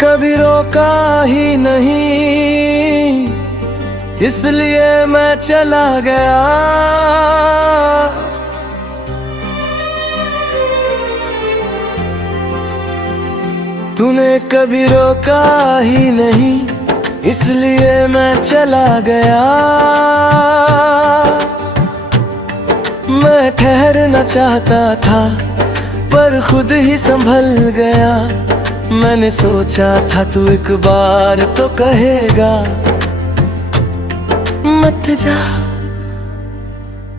कभी रोका ही नहीं, इसलिए मैं चला गया। तूने कभी रोका ही नहीं, इसलिए मैं चला गया। मैं ठहरना चाहता था पर खुद ही संभल गया। मैंने सोचा था तू एक बार तो कहेगा मत जा,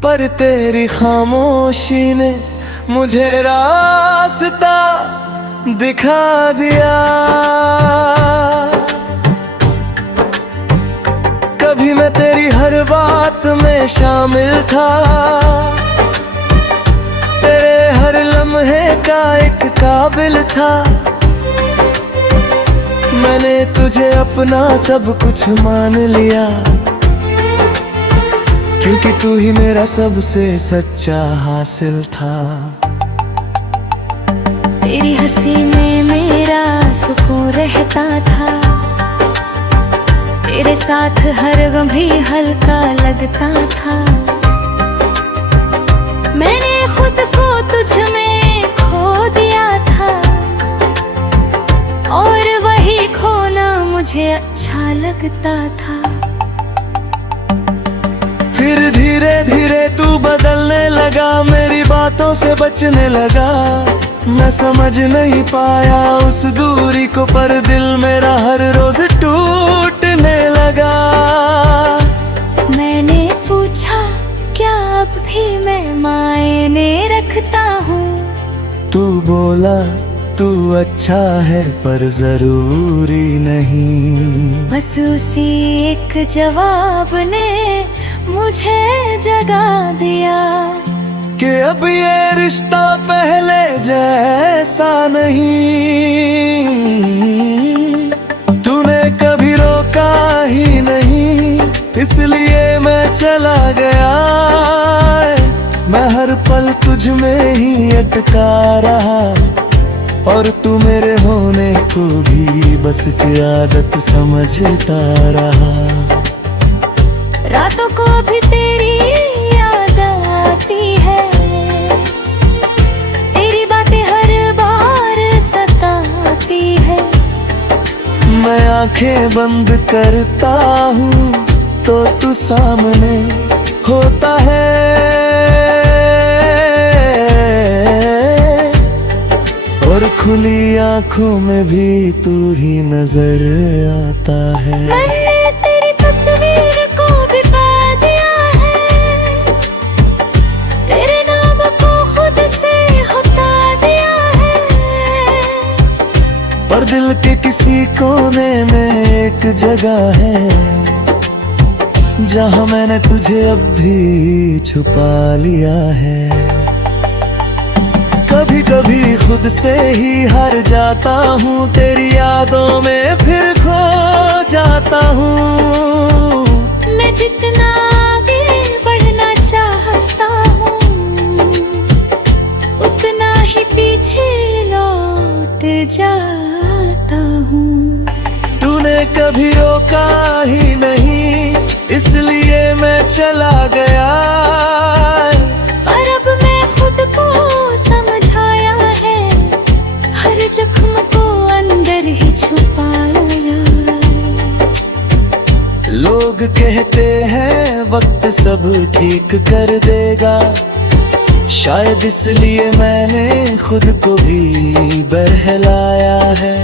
पर तेरी खामोशी ने मुझे रास्ता दिखा दिया। कभी मैं तेरी हर बात में शामिल था, तेरे हर लम्हे का एक काबिल था। मैंने तुझे अपना सब कुछ मान लिया, क्योंकि तू ही मेरा सबसे सच्चा हासिल था। तेरी हंसी में मेरा सुकून रहता था, तेरे साथ हर गम भी हल्का लगता था। मैंने खुद को तुझ में खो दिया था, और वही खोना मुझे अच्छा लगता था। फिर धीरे धीरे तू बदलने लगा, मेरी बातों से बचने लगा। मैं समझ नहीं पाया उस दूरी को, पर दिल मेरा हर रोज टूटने लगा। मैंने पूछा क्या अब भी मैं मायने रखता हूँ? तू बोला तू अच्छा है पर जरूरी नहीं। बस उसी एक जवाब ने मुझे जगा दिया कि अब ये रिश्ता पहले जैसा नहीं। तूने कभी रोका ही नहीं, इसलिए मैं चला गया। मैं हर पल तुझ में ही अटका रहा, और तू मेरे होने को भी बस की आदत समझता रहा। रातों को भी तेरी याद आती है, तेरी बातें हर बार सताती है। मैं आंखें बंद करता हूँ तो तू सामने होता है, और खुली आंखों में भी तू ही नजर आता है। मैंने तेरी तस्वीर को भी पा दिया है, तेरे नाम को खुद से हटा दिया है। पर दिल के किसी कोने में एक जगह है, जहाँ मैंने तुझे अब भी छुपा लिया है। कभी कभी खुद से ही हार जाता हूँ, तेरी यादों में फिर खो जाता हूँ। मैं जितना आगे बढ़ना चाहता हूँ, उतना ही पीछे लौट जाता हूँ। तूने कभी रोका ही नहीं, इसलिए मैं चला गया। पर अब मैं खुद को समझाया है, हर जख्म को अंदर ही छुपाया। लोग कहते हैं वक्त सब ठीक कर देगा, शायद इसलिए मैंने खुद को भी बहलाया है।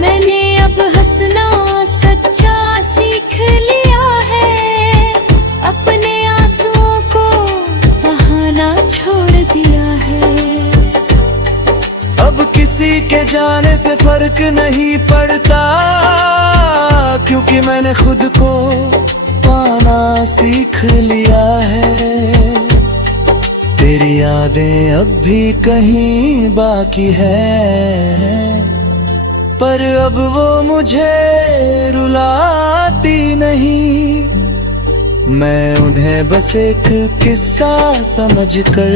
मैंने अब हंसना सच्चा सीख लिया है, अपने आंसुओं को बहाना छोड़ दिया है। अब किसी के जाने से फर्क नहीं पड़ता, क्योंकि मैंने खुद को पाना सीख लिया है। तेरी यादें अब भी कहीं बाकी है, पर अब वो मुझे रुलाती नहीं। मैं उन्हें बस एक किस्सा समझकर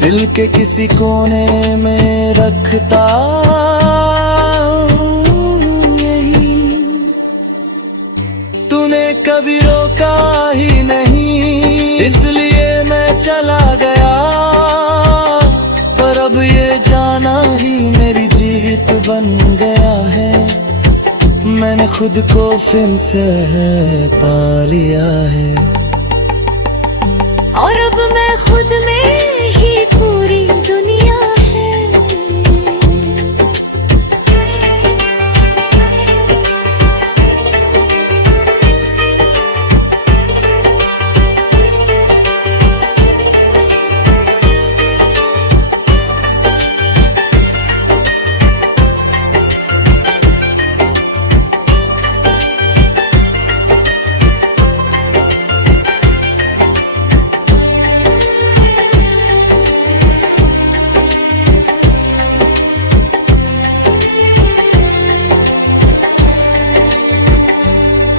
दिल के किसी कोने में रखता कभी रोका ही नहीं, इसलिए मैं चला गया। पर अब ये जाना ही मेरी जीत बन गया है। मैंने खुद को फिर से पा लिया है। और अब मैं खुद में ही पूरी दुनिया है।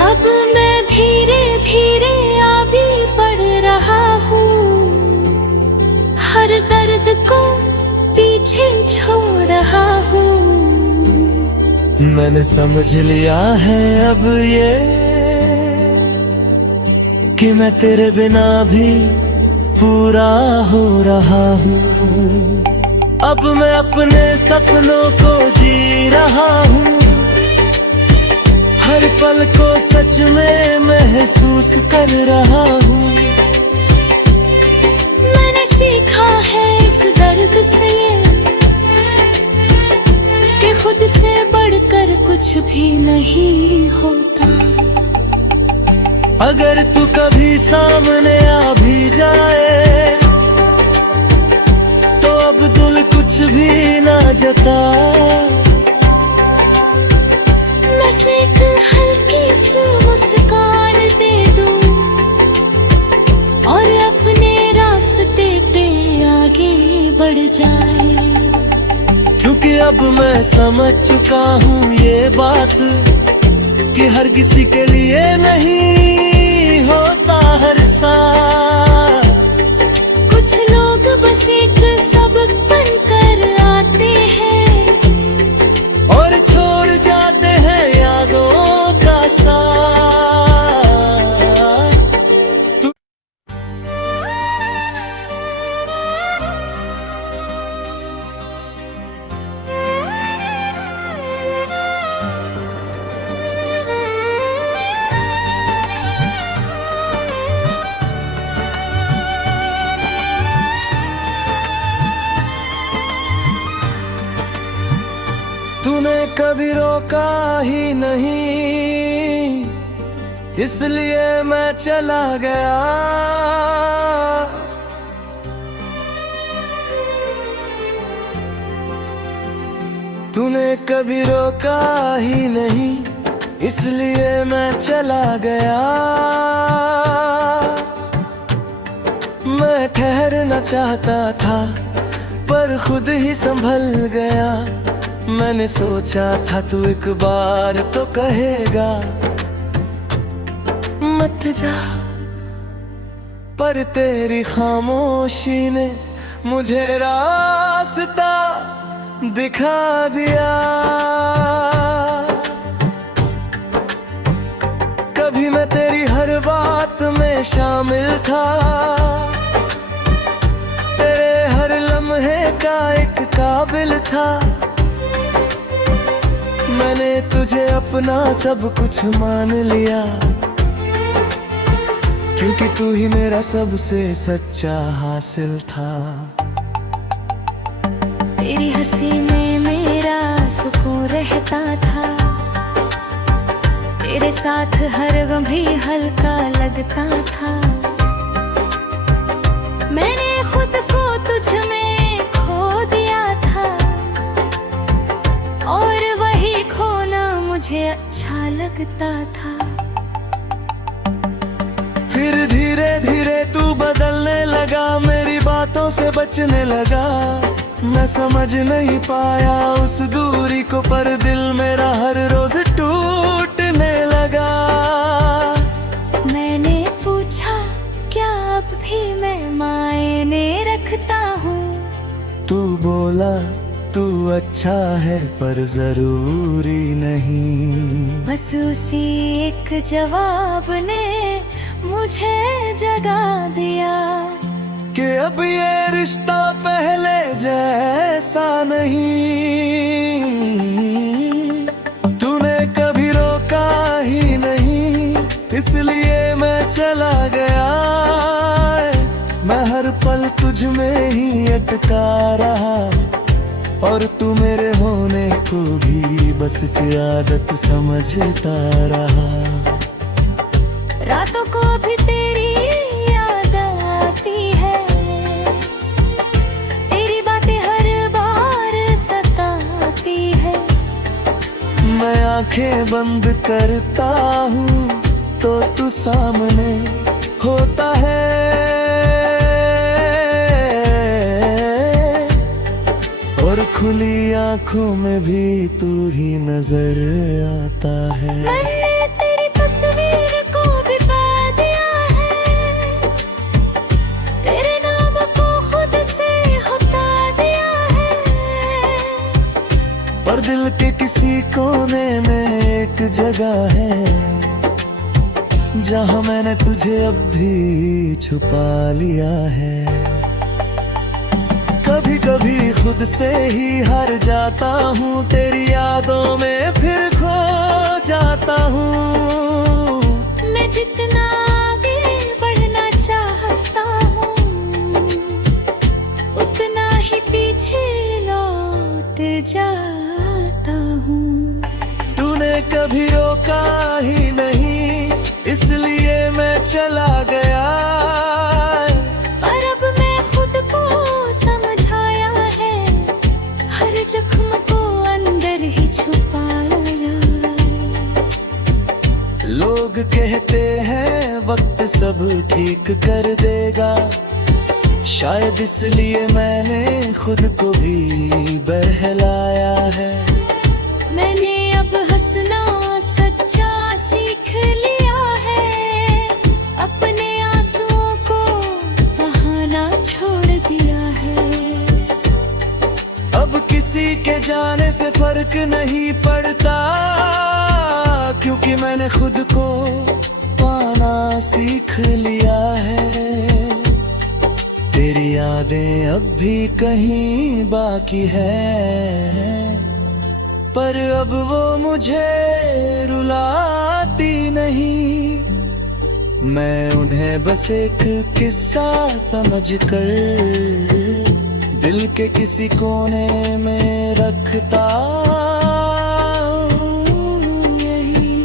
अब मैं धीरे धीरे आगे बढ़ रहा हूँ, हर दर्द को पीछे छोड़ रहा हूँ। मैंने समझ लिया है अब ये कि मैं तेरे बिना भी पूरा हो रहा हूँ। अब मैं अपने सपनों को जी रहा हूँ, हर पल को सच में महसूस कर रहा हूँ। मैंने सीखा है इस दर्द से कि खुद से बढ़कर कुछ भी नहीं होता। अगर तू कभी सामने आ भी जाए तो अब्दुल कुछ भी ना जता। बस एक हल्की सी मुस्कान दे दूं और अपने रास्ते पे आगे बढ़ जाए। क्योंकि अब मैं समझ चुका हूँ ये बात कि हर किसी के लिए नहीं होता हर साल। कुछ लोग बस एक सबक बनकर आते हैं और छोड़ जाते हैं यादों का साथ। तूने कभी रोका ही नहीं, इसलिए मैं चला गया। तूने कभी रोका ही नहीं, इसलिए मैं चला गया। मैं ठहरना चाहता था पर खुद ही संभल गया। मैंने सोचा था तू एक बार तो कहेगा मत जा, पर तेरी खामोशी ने मुझे रास्ता दिखा दिया। कभी मैं तेरी हर बात में शामिल था, तेरे हर लम्हे का एक काबिल था। मैंने तुझे अपना सब कुछ मान लिया, क्योंकि तू ही मेरा सबसे सच्चा हासिल था। तेरी हंसी में मेरा सुकून रहता था, तेरे साथ हर गम भी हल्का लगता था। मैंने खुद को तुझ में खो दिया था और वही खोना मुझे अच्छा लगता था। फिर धीरे धीरे तू बदलने लगा, मेरी बातों से बचने लगा। मैं समझ नहीं पाया उस दूरी को, पर दिल मेरा हर रोज टूटने लगा। मैंने पूछा क्या अब भी मैं मायने रखता हूँ? तू बोला तू अच्छा है पर जरूरी नहीं। बस उसी एक जवाब ने मुझे जगा दिया कि अब ये रिश्ता पहले जैसा नहीं। तूने कभी रोका ही नहीं, इसलिए मैं चला गया। मैं हर पल तुझ में ही अटका रहा, और तू मेरे होने को भी बस की आदत समझता रहा। रातों को भी तेरी याद आती है, तेरी बातें हर बार सताती है। मैं आंखें बंद करता हूँ तो तू सामने होता है, और खुली आंखों में भी तू ही नजर आता है। मैंने तेरी तस्वीर को भी पा दिया है, तेरे नाम को खुद से हटा दिया है। पर दिल के किसी कोने में एक जगह है, जहाँ मैंने तुझे अब भी छुपा लिया है। कभी कभी खुद से ही हार जाता हूँ, तेरी यादों में फिर खो जाता हूँ। मैं जितना आगे बढ़ना चाहता हूँ, उतना ही पीछे लौट जाता हूँ। तूने कभी रोका ही नहीं, इसलिए मैं चला गया। पर अब मैं खुद को समझाया है, हर जख्म को अंदर ही छुपाया। लोग कहते हैं वक्त सब ठीक कर देगा, शायद इसलिए मैंने खुद को भी बहलाया है। मैंने अब हंसना सच्चा सीख लिया है, अपने आंसुओं को बहाना छोड़ दिया है। अब किसी के जाने से फर्क नहीं पड़ता, क्योंकि मैंने खुद को पाना सीख लिया है। तेरी यादें अब भी कहीं बाकी है, पर अब वो मुझे रुलाती नहीं। मैं उन्हें बस एक किस्सा समझकर दिल के किसी कोने में रखता हूँ यही।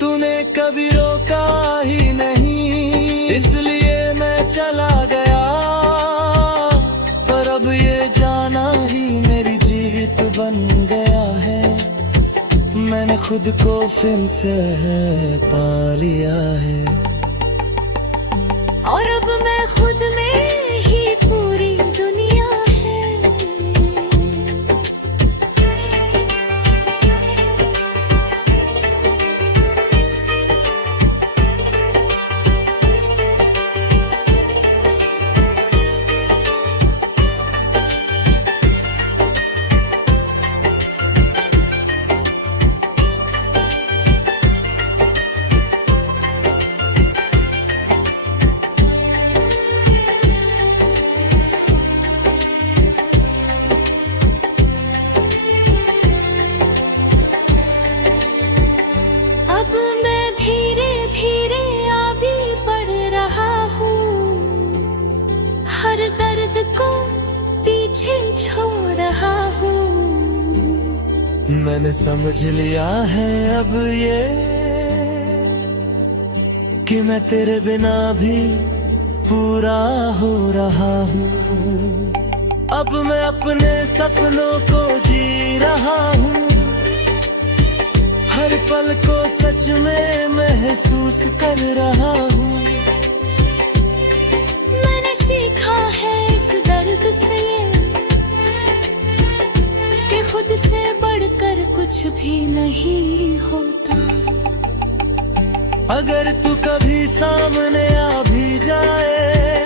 तूने कभी रोका ही नहीं, इसलिए मैं चला गया। पर अब ये जाना ही मेरी जीत बन गया है, मैंने खुद को फिर से पा लिया है। और अब मैं खुद में ही पूरी दुनिया है। अब मैं धीरे धीरे आगे बढ़ रहा हूँ, हर दर्द को पीछे छोड़ रहा हूँ। मैंने समझ लिया है अब ये कि मैं तेरे बिना भी पूरा हो रहा हूँ। अब मैं अपने सपनों को जी रहा हूँ, हर पल को सच में महसूस कर रहा हूँ। मैंने सीखा है इस दर्द से कि खुद से बढ़कर कुछ भी नहीं होता। अगर तू कभी सामने आ भी जाए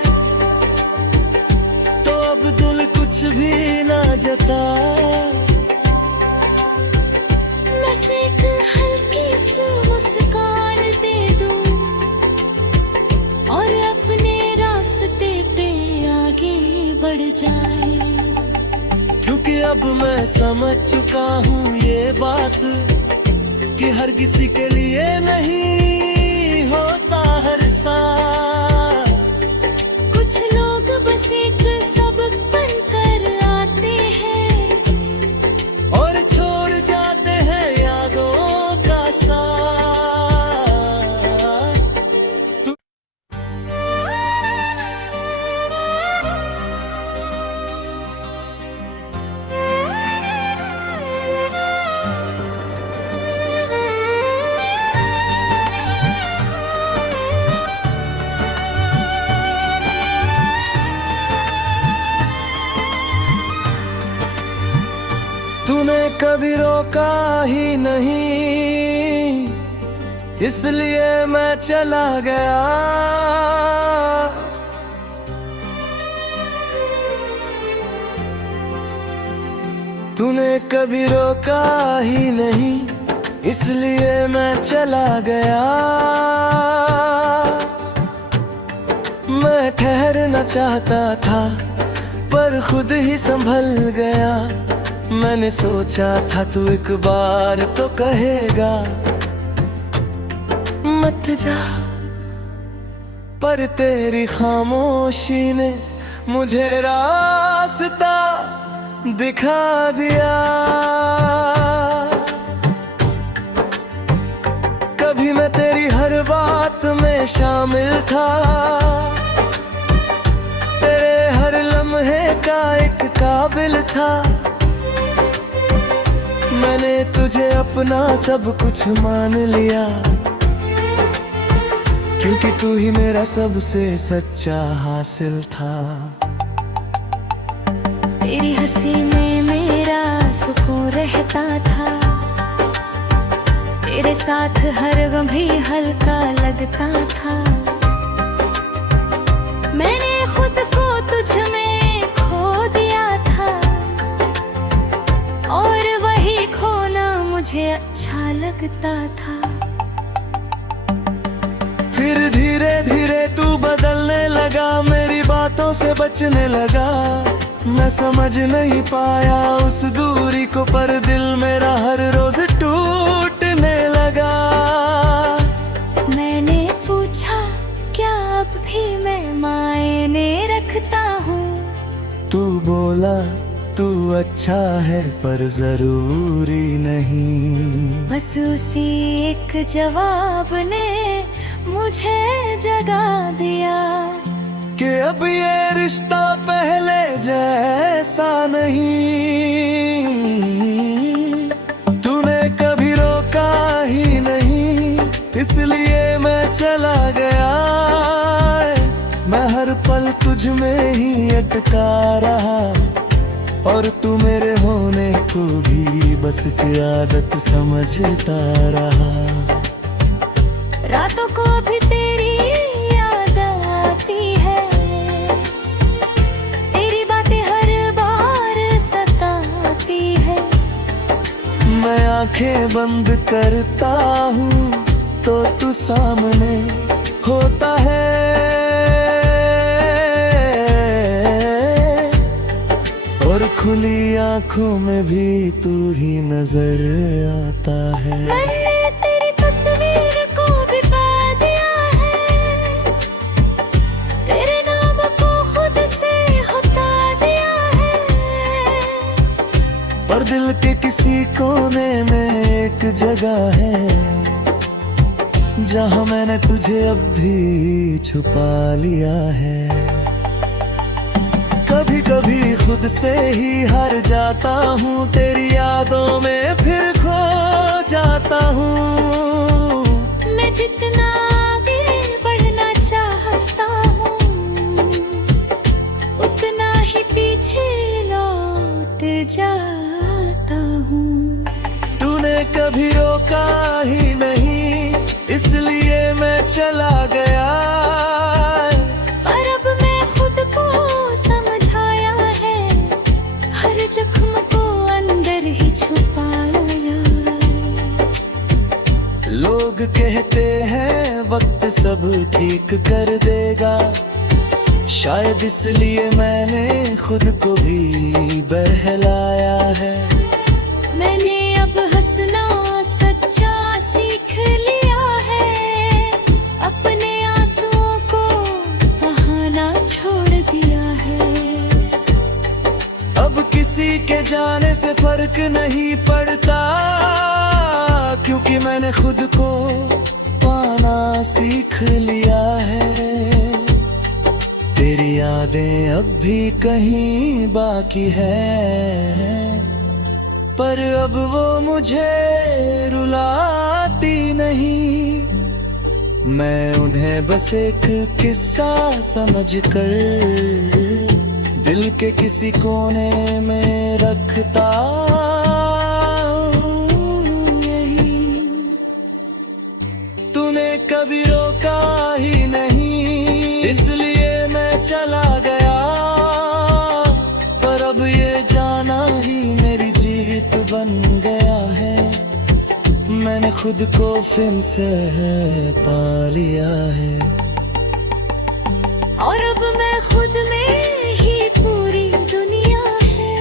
तो अब्दुल कुछ भी जता। बस एक हल्की सी मुस्कान दे दूं और अपने रास्ते पे आगे बढ़ जाए। क्योंकि अब मैं समझ चुका हूँ ये बात कि हर किसी के लिए नहीं होता हर साल। कुछ लोग बस एक सबक बनकर आते हैं और छोड़ जाते हैं यादों का साथ। तूने कभी रोका ही नहीं, इसलिए मैं चला गया। तूने कभी रोका ही नहीं, इसलिए मैं चला गया। मैं ठहरना चाहता था पर खुद ही संभल गया। मैंने सोचा था तू एक बार तो कहेगा मत जा, पर तेरी खामोशी ने मुझे रास्ता दिखा दिया। कभी मैं तेरी हर बात में शामिल था, तेरे हर लम्हे का एक काबिल था। मैंने तुझे अपना सब कुछ मान लिया, क्योंकि तू ही मेरा सबसे सच्चा हासिल था। तेरी हंसी में मेरा सुकून रहता था, तेरे साथ हर गम भी हल्का लगता था। मैंने खुद को तुझ में खो दिया था और वही खोना मुझे अच्छा लगता था। फिर धीरे धीरे तू बदलने लगा, मेरी बातों से बचने लगा। मैं समझ नहीं पाया उस दूरी को, पर दिल मेरा हर रोज टूटने लगा। मैंने पूछा क्या अब भी मैं मायने रखता हूँ? तू बोला तू अच्छा है पर जरूरी नहीं। बस उसी एक जवाब ने मुझे जगा दिया कि अब ये रिश्ता पहले जैसा नहीं। तूने कभी रोका ही नहीं, इसलिए मैं चला गया। मैं हर पल तुझ में ही अटका रहा, और तू मेरे होने को भी बस की आदत समझता रहा। रातों को भी तेरी याद आती है, तेरी बातें हर बार सताती है। मैं आंखें बंद करता हूँ तो तू सामने होता है, और खुली आंखों में भी तू ही नजर आता है। मैंने तेरी तस्वीर को भी पा दिया है, तेरे नाम को खुद से हटा दिया है। पर दिल के किसी कोने में एक जगह है, जहाँ मैंने तुझे अब भी छुपा लिया है। कभी कभी खुद से ही हार जाता हूँ, तेरी यादों में फिर खो जाता हूँ। मैं जितना आगे बढ़ना चाहता हूँ, उतना ही पीछे लौट जाता हूँ। तूने कभी रोका ही नहीं, इसलिए मैं चला गया। पर अब मैं खुद को समझाया है, हर जगह कहते हैं वक्त सब ठीक कर देगा, शायद इसलिए मैंने खुद को भी बहलाया है। मैंने अब हंसना सच्चा सीख लिया है, अपने आंसुओं को बहाना छोड़ दिया है। अब किसी के जाने से फर्क नहीं पड़ता, क्योंकि मैंने खुद को पाना सीख लिया है। तेरी यादें अब भी कहीं बाकी है, पर अब वो मुझे रुलाती नहीं। मैं उन्हें बस एक किस्सा समझकर दिल के किसी कोने में रखता हूँ यही। तूने कभी रोका ही नहीं, इसलिए मैं चला गया, पर अब ये जाना ही मेरी जीत बन गया है। मैंने खुद को फिर से पा लिया है, और अब मैं खुद में ही पूरी दुनिया है।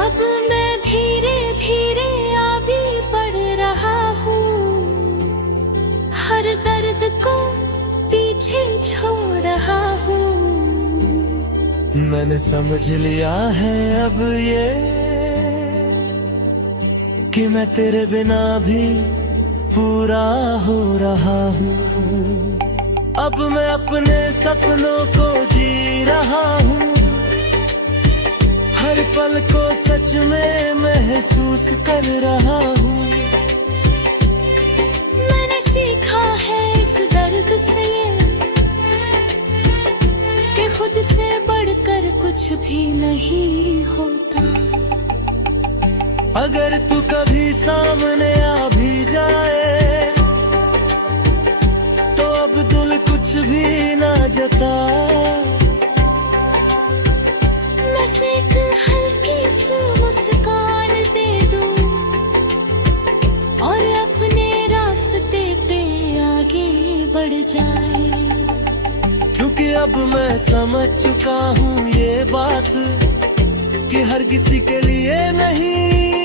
अब मैं धीरे धीरे आगे बढ़ रहा हूँ, हर दर्द को पीछे छोड़ रहा हूँ। मैंने समझ लिया है अब ये कि मैं तेरे बिना भी पूरा हो रहा हूँ। अब मैं अपने सपनों को जी रहा हूँ, हर पल को सच में महसूस कर रहा हूँ। मैंने सीखा है इस दर्द से कि खुद से बढ़कर कुछ भी नहीं होता। अगर तू कभी सामने आ भी जाए तो अब्दुल कुछ भी ना जता। बस एक हल्की सी मुस्कान दे दूं और अपने रास्ते पे आगे बढ़ जाए। क्योंकि अब मैं समझ चुका हूँ ये बात कि हर किसी के लिए नहीं